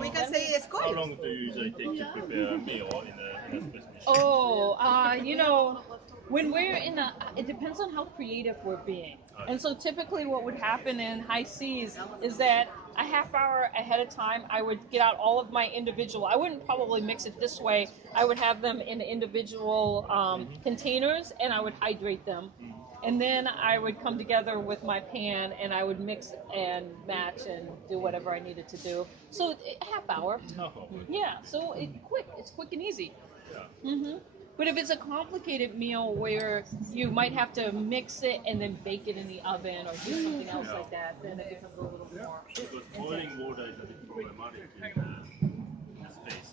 we can say How Skol. long do you usually take to prepare a meal in a space machine? Oh, when we're it depends on how creative we're being. And so typically what would happen in high seas is that a half hour ahead of time, I would get out all of my I wouldn't probably mix it this way. I would have them in individual containers and I would hydrate them. And then I would come together with my pan and I would mix and match and do whatever I needed to do. So a half hour. Half hour. Yeah, so it's quick and easy. Yeah. But if it's a complicated meal where you might have to mix it and then bake it in the oven or do something else like that, then it becomes a little more. Because boiling water is a bit problematic in the space.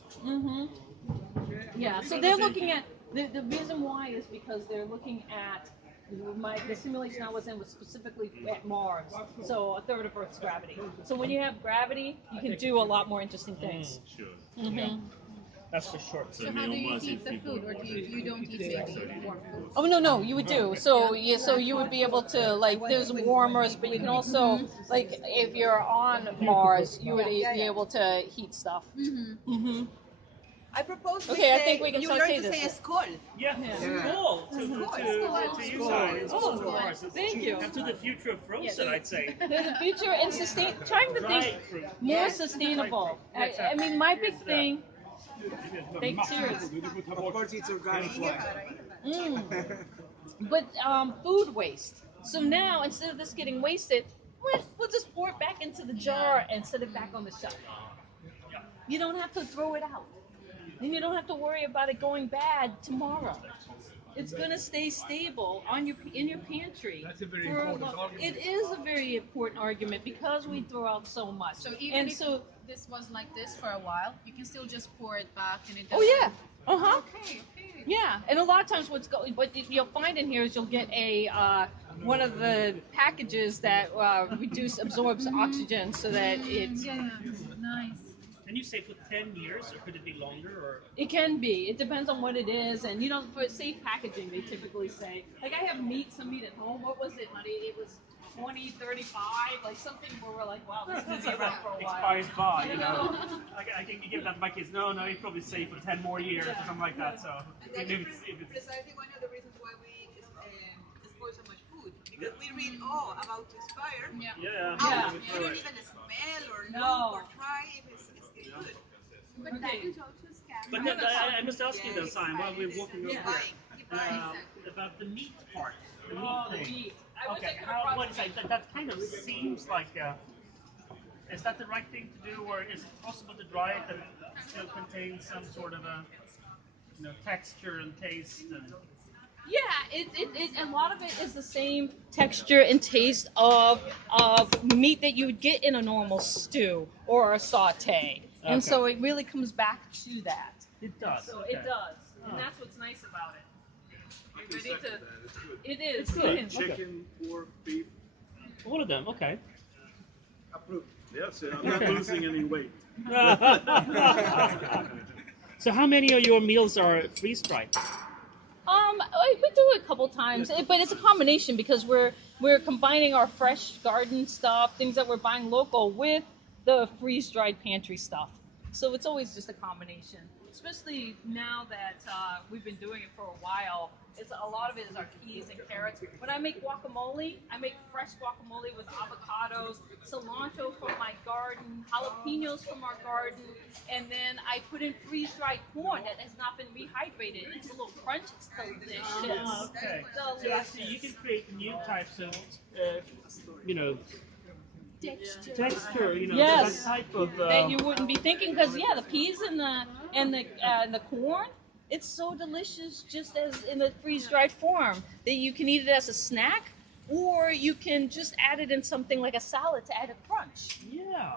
Yeah, so they're looking at the reason why is because they're looking at the simulation I was in was specifically at Mars, so a third of Earth's gravity. So when you have gravity, you can do a lot more interesting things. Sure. That's for sure. So how do you heat the food, or do you don't heat the warm food? Oh no, you would do. So you would be able to there's warmers, but you can also if you're on Mars, you would be able to heat stuff. I propose Okay, I think we can you start learn saying to say this. Skol. Yeah, cool. To you guys. Oh, thank you. And to the future of frozen, I'd say. The future and trying to think more sustainable. I mean, my big thing. Take cheers. Of course, it's organic. But food waste. So now instead of this getting wasted, we'll just pour it back into the jar and set it back on the shelf. You don't have to throw it out. And you don't have to worry about it going bad tomorrow. It's going to stay stable in your pantry. That's a very important argument. It is a very important argument because we throw out so much. So even if this was like this for a while, you can still just pour it back and it doesn't... Oh yeah. Okay. Yeah, and a lot of times what you'll find in here is you'll get one of the packages that absorbs oxygen so that it's... Yeah, nice. Can you say for 10 years, or could it be longer? Or It can be. It depends on what it is. And, for safe packaging, they typically say. Like, I have some meat at home. What was it, honey? It was 20, 35, like something where we're like, wow, this is going to be around for a while. expires by, I can give that to my kids. No, it's probably safe for 10 more years or something like that. So And that is precisely one of the reasons why we spoil so much food. Because we read, about to expire. Yeah. You don't even smell or look or try if it's still good. But that is also scam. But then, I must ask you then, Sian, while we're walking over Keep buying. about the meat part. The The meat thing. meat. Okay, what is that? That kind of seems like is that the right thing to do, or is it possible to dry it and still contain some sort of a texture and taste? Yeah, a lot of it is the same texture and taste of meat that you would get in a normal stew or a saute. And so it really comes back to that. It does. So it does. And that's what's nice about it. You're ready to... It is. It's good. It is. Chicken, pork, beef. All of them, okay. Approved. Yes, I'm not losing any weight. So how many of your meals are freeze-dried? We do it a couple times, but it's a combination because we're combining our fresh garden stuff, things that we're buying local, with the freeze-dried pantry stuff. So it's always just a combination. Especially now that we've been doing it for a while, a lot of it is our peas and carrots. When I make guacamole, I make fresh guacamole with avocados, cilantro from my garden, jalapenos from our garden, and then I put in freeze-dried corn that has not been rehydrated. It's a little crunch. It's delicious. Okay. So Delicious. actually, you can create new types of, texture. Yes. That type of. That you wouldn't be thinking, because the peas and the corn, it's so delicious just as in the freeze-dried form that you can eat it as a snack, or you can just add it in something like a salad to add a crunch. Yeah.